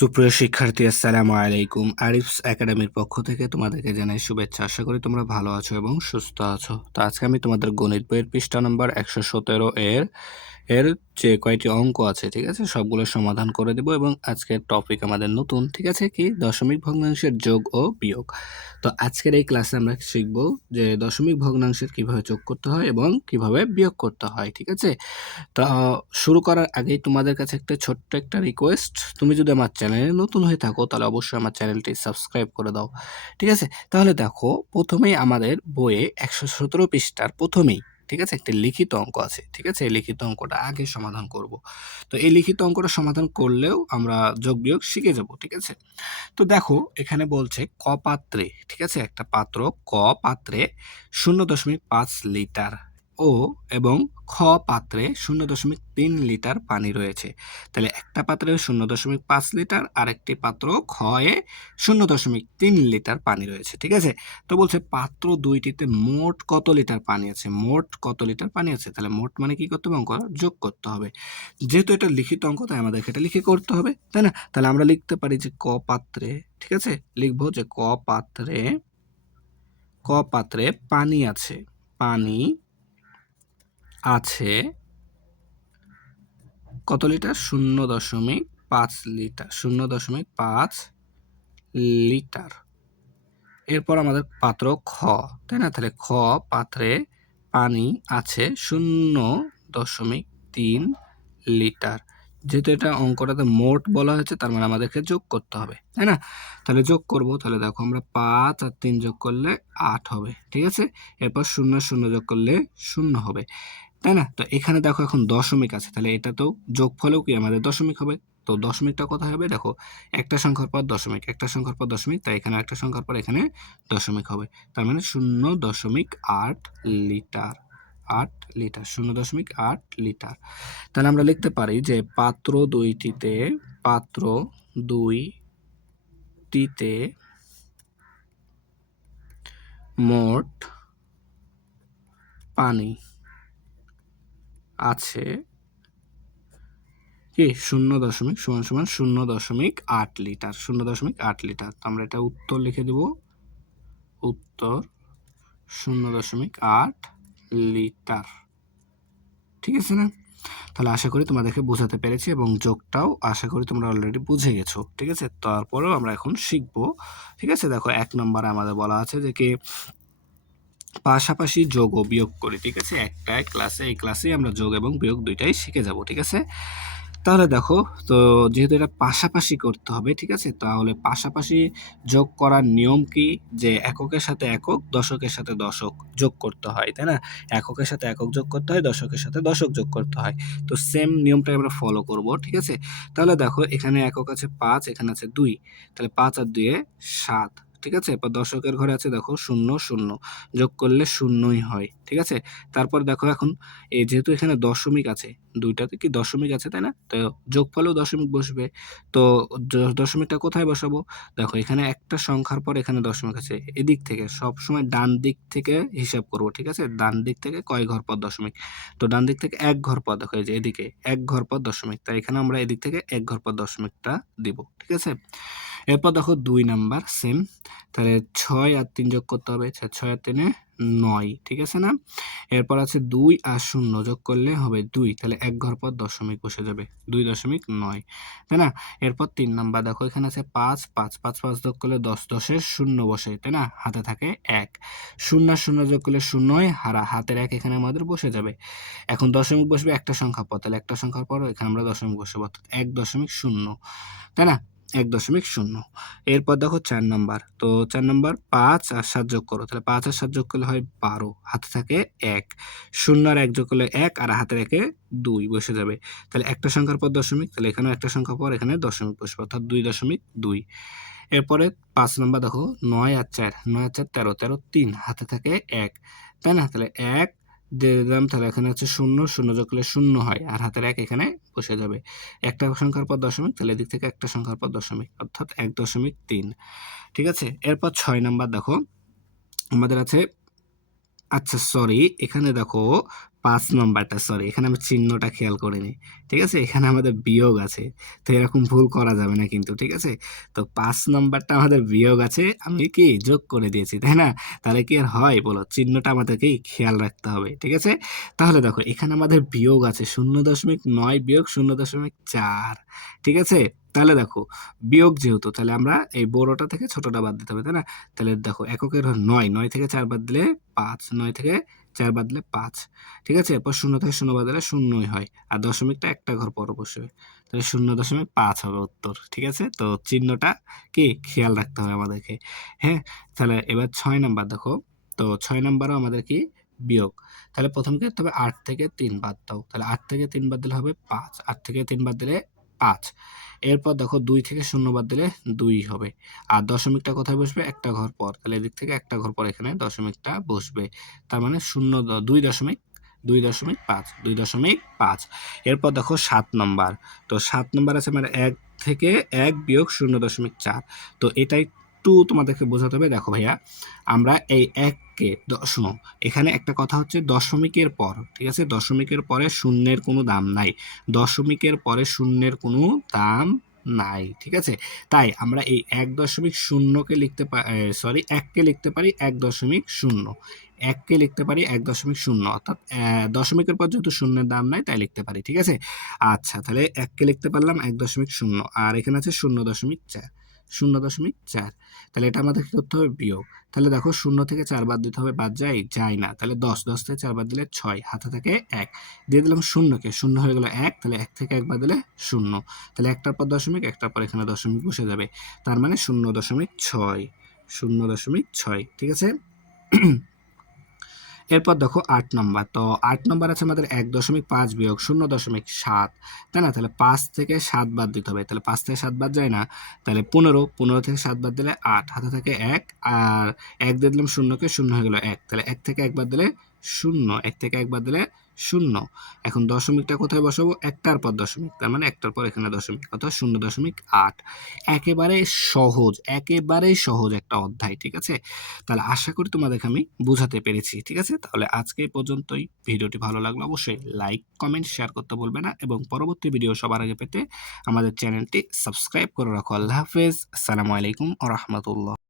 সুপ্রিয় শিক্ষার্থী, আসসালামু আলাইকুম। আরিফস একাডেমির পক্ষ থেকে তোমাদেরকে জানাই শুভেচ্ছা। আশা করি তোমরা ভালো আছো এবং সুস্থ আছো। তো আজকে আমি তোমাদের গণিত বইয়ের পৃষ্ঠা নম্বর 117 এর যে কয়টি অঙ্ক আছে, ঠিক আছে, সবগুলো সমাধান করে দেব। এবং আজকের টপিক আমাদের নতুন, ঠিক আছে, কি দশমিক ভগ্নাংশের যোগ ও বিয়োগ। তো আজকের এই ক্লাসে আমরা শিখব যে দশমিক ভগ্নাংশের কিভাবে যোগ করতে হয় এবং কিভাবে বিয়োগ করতে হয়, ঠিক আছে। তা শুরু করার আগেই তোমাদের কাছে একটা ছোট্ট একটা রিকোয়েস্ট, তুমি যদি আমার চ্যানেলে নতুন হয়ে থাকো তাহলে অবশ্যই আমার চ্যানেলটি সাবস্ক্রাইব করে দাও, ঠিক আছে। তাহলে দেখো, প্রথমেই আমাদের বইয়ে 117 পৃষ্ঠার প্রথমেই, ঠিক আছে, একটি লিখিত অঙ্ক আছে, ঠিক আছে। এই লিখিত অঙ্কটা আগে সমাধান করব। তো এই লিখিত অঙ্কটা সমাধান করলেও আমরা যোগ বিয়োগ শিখে যাব, ঠিক আছে। তো দেখো, এখানে বলছে ক পাত্রে, ঠিক আছে, একটা পাত্র, ক পাত্রে 0.5 লিটার ও এবং খ পাত্রে 0.3 লিটার পানি রয়েছে। তাহলে একটা পাত্রে 0.5 লিটার, আরেকটি পাত্র খ এ 0.3 লিটার পানি রয়েছে, ঠিক আছে। তো বলছে পাত্র দুইটিতে মোট কত লিটার পানি আছে, মোট কত লিটার পানি আছে। তাহলে মোট মানে কি করতে হবে, অঙ্ক যোগ করতে হবে। যেহেতু এটা লিখিত অঙ্ক, তাই আমাদের এটা লিখে করতে হবে, তাই না। তাহলে আমরা লিখতে পারি যে ক পাত্রে, ঠিক আছে, লিখবো যে ক পাত্রে পানি আছে, পানি আছে কত লিটার, 0.5 লিটার, 0.5 লিটার। এরপর আমাদের পাত্র খ, তাই না। তাহলে খ পাত্রে পানি আছে 0.3 লিটার। যেহেতু এটা অঙ্কটাতে মোট বলা হয়েছে, তার মানে আমাদেরকে যোগ করতে হবে, তাই না। তাহলে যোগ করব। তাহলে দেখো, আমরা 5 আর 3 যোগ করলে 8 হবে, ঠিক আছে। এরপর 0 0 যোগ করলে 0 হবে, তাই না। তো এখানে দেখো এখন দশমিক আছে, তাহলে এটা তো যোগফলেও কি আমাদের দশমিক হবে। তো দশমিকটা কোথায় হবে, দেখো, একটা সংখ্যার পর দশমিক, একটা সংখ্যার পর দশমিক, তাই এখানে একটা সংখ্যার পর এখানে দশমিক হবে। তার মানে 0.8 লিটার, 8 লিটার, 0.8 লিটার। তাহলে আমরা লিখতে পারি যে পাত্র দুইটিতে মোট পানি আছে কি 0.8 লিটার, 0.8 লিটার। তো আমরা এটা উত্তর লিখে দেব, উত্তর 0.8 লিটার, ঠিক আছে না। তাহলে আশা করি তোমাদেরকে বোঝাতে পেরেছি এবং যোগটাও আশা করি তোমরা অলরেডি বুঝে গেছো, ঠিক আছে। তারপরেও আমরা এখন শিখবো, ঠিক আছে। দেখো, 1 নম্বরে আমাদের বলা আছে যে কি পাশাপাশি যোগ ও বিয়োগ করি, ঠিক আছে। এই ক্লাসেই আমরা যোগ এবং বিয়োগ দুইটাই শিখে যাব, ঠিক আছে। তাহলে দেখো, তো যেহেতু এটা পাশাপাশি করতে হবে, ঠিক আছে, তাহলে পাশাপাশি যোগ করার নিয়ম কি, যে এককের সাথে একক, দশকের সাথে দশক যোগ করতে হয়, তাই না। এককের সাথে একক যোগ করতে হয়, দশকের সাথে দশক যোগ করতে হয়। তো সেম নিয়মটাই আমরা ফলো করব, ঠিক আছে। তাহলে দেখো, এখানে একক আছে 5, এখানে আছে 2, তাহলে 5 আর 2 7, ঠিক আছে। এরপর দশকের ঘরে আছে দেখো 0 0, যোগ করলে শূন্যই হয়, ঠিক আছে। তারপর দেখো, এখন এই যেহেতু এখানে দশমিক আছে, দুইটাতে কি দশমিক আছে, তাই না। তো যোগফলেও দশমিক বসবে। তো দশমিকটা কোথায় বসাবো, দেখো, এখানে একটা সংখ্যার পর এখানে দশমিক আছে, এদিক থেকে সবসময় ডান দিক থেকে হিসাব করব, ঠিক আছে। ডান দিক থেকে কয় ঘর পর দশমিক, তো ডান দিক থেকে এক ঘর পর, দেখো এই যে এদিকে এক ঘর পর দশমিক, তাই এখানে আমরা এদিক থেকে এক ঘর পর দশমিকটা দিব, ঠিক আছে। এরপর দেখো 2 নাম্বার সেম, তাহলে 6 আর 3 যোগ করতে হবে, 6 আর 3 9, ঠিক আছে না। এরপর আছে 2 আর 0 যোগ করলে হবে 2, তাহলে এক ঘর পর দশমিক বসে যাবে, 2.9, তাই না। এরপর 3 নাম্বার দেখো, এখানে আছে 5 5 5 5 যোগ করলে 10, 10-এর 0 বসে, তাই না, হাতে থাকে 1, 0 আর 0 যোগ করলে 0 হয়, হাতের 1 এখানে আমাদের বসে যাবে। এখন দশমিক বসবে একটা সংখ্যা পর, তাহলে একটা সংখ্যার পর এখানে আমরা দশমিক বসাবো, অর্থাৎ 1.0, তাই না, 1.0। এরপর দেখো 4 নাম্বার, তো 4 নাম্বার 5 আর 7 যোগ করো, তাহলে 5 আর 7 যোগ করলে হয় 12, হাতে থাকে 1, 0 আর 1 যোগ করলে 1, আর হাতের 1-এ 2 বসে যাবে। তাহলে একটা সংখ্যার পর দশমিক, তাহলে এখানেও একটা সংখ্যার পর এখানে দশমিক বসবে, অর্থাৎ 2.2। এরপরে 5 নাম্বার দেখো, 9 আর 4, 9 আর 4 13, 13 3, হাতে থাকে 1, তাই না। তাহলে 1 দিয়ে দিলাম, তাহলে এখানে হচ্ছে 0 0 যোগ করলে 0 হয়, আর হাতের 1 এখানে বসে যাবে। একটা সংখ্যার পর দশমিক, তাহলে এদিক থেকে একটা সংখ্যার পর দশমিক, অর্থাৎ 1.3, ঠিক আছে। এরপর 6 নাম্বার দেখো, আমাদের আছে, আচ্ছা সরি, এখানে দেখো 5 নাম্বারটা সরি এখানে আমি চিহ্নটা খেয়াল করিনি। ঠিক আছে? এখানে আমাদের বিয়োগ আছে। তো এরকম ভুল করা যাবে না কিন্তু। ঠিক আছে? তো 5 নাম্বারটা আমাদের বিয়োগ আছে। আমি কি যোগ করে দিয়েছি, তাই না? তাহলে কি আর হয় বলো? চিহ্নটা আমাদেরকেই খেয়াল রাখতে হবে। ঠিক আছে? তাহলে দেখো এখানে আমাদের বিয়োগ আছে 0.9 বিয়োগ 0.4 ঠিক আছে? তাহলে দেখো বিয়োগ যেহেতু তাহলে আমরা এই বড়টা থেকে ছোটটা বাদ দিতে হবে, তাই না? তাহলে দেখো এককের ৯, ৯ থেকে ৪ বাদ দিলে ৫, ৯ থেকে ৪ বাদ দিলে ৫। ঠিক আছে? এরপর ০ থেকে ০ বাদ দিলে ০ই হয়। আর দশমিকটা একটা ঘর পর বসবে। তাহলে ০.৫ হবে উত্তর। ঠিক আছে? তো চিহ্নটা কি খেয়াল রাখতে হবে আমাদেরকে। হ্যাঁ? তাহলে এবার ৬ নাম্বার দেখো। তো ৬ নাম্বারও আমাদের কি বিয়োগ। তাহলে ১ম কি করতে হবে ৮ থেকে ৩ বাদ দাও। তাহলে ৮ থেকে ৩ বাদ দিলে হবে ৫। ৮ থেকে ৩ বাদ দিলে ৫। এরপর দেখো ২ থেকে ০ বাদ দিলে ২ হবে। আর দশমিকটা কোথায় বসবে? একটা ঘর পর। তাহলে এদিক থেকে একটা ঘর পর এখানে দশমিকটা বসবে। তার মানে ২.৫ ২.৫। এরপর দেখো ৭ নাম্বার। তো ৭ নাম্বার আছে আমার ১ থেকে ১ বিয়োগ ০.৪। তো এটা একটু তোমাদেরকে বোঝাতে হবে। দেখো ভাইয়া, আমরা এই ১কে শোনো, এখানে একটা কথা হচ্ছে দশমিকের পর, ঠিক আছে? দশমিকের পরে শূন্যের কোনো দাম নাই। দশমিকের পরে শূন্যের কোনো দাম নাই। ঠিক আছে? তাই আমরা এই ১.০কে লিখতে সরি ১কে লিখতে পারি ১.০ ১কে লিখতে পারি ১.০ অর্থাৎ দশমিকের পর যেহেতু শূন্যের দাম নাই তাই লিখতে পারি। ঠিক আছে? আচ্ছা তাহলে ১কে লিখতে পারলাম ১.০ আর এখানে আছে ০.৪ ০.৪ তাহলে এটা আমাদের কি করতে হবে? বিয়োগ। তাহলে দেখো ০ থেকে ৪ বাদ দিতে হবে, বাদ যায়? যায় না। তাহলে ১০ থেকে ৪ বাদ দিলে ৬ হাতে থাকে ১ দিয়ে দিলাম ০কে, ০ হয়ে গেল ১ তাহলে ১ থেকে ১ বাদ দিলে ০ তাহলে একটার পর দশমিক, একটার পর এখানে দশমিক বসে যাবে। তার মানে ০.৬ ০.৬ ঠিক আছে? এরপর দেখো ৮ নাম্বার। তো ৮ নাম্বার আছে আমাদের ১.৫ বিয়োগ ০.৭ তাই না? তাহলে ৫ থেকে ৭ বাদ দিতে হবে। তাহলে ৫ থেকে ৭ বাদ যায় না। তাহলে ১৫, ১৫ থেকে ৭ বাদ দিলে ৮ হাতে থাকে ১ আর ১ দিয়ে দিলাম ০কে, ০ হয়ে গেল ১ তাহলে ১ থেকে ১ বাদ দিলে ০ ১ থেকে ১ বাদ দিলে ০ এখন দশমিকটা কোথায় বসাবো? একটার পর দশমিক। তার মানে একটার পর এখানে দশমিক অর্থাৎ ০.৮ একেবারে সহজ, একেবারেই সহজ একটা অধ্যায়। ঠিক আছে? তাহলে আশা করি তোমাদেরকে আমি বুঝাতে পেরেছি। ঠিক আছে? তাহলে আজকে এই পর্যন্তই। ভিডিওটি ভালো লাগলে অবশ্যই লাইক, কমেন্ট, শেয়ার করতে ভুলবে না এবং পরবর্তী ভিডিও সবার আগে পেতে আমাদের চ্যানেলটি সাবস্ক্রাইব করে রাখো। আল্লাহ হাফেজ। আসসালামু আলাইকুম ওয়া রাহমাতুল্লাহ।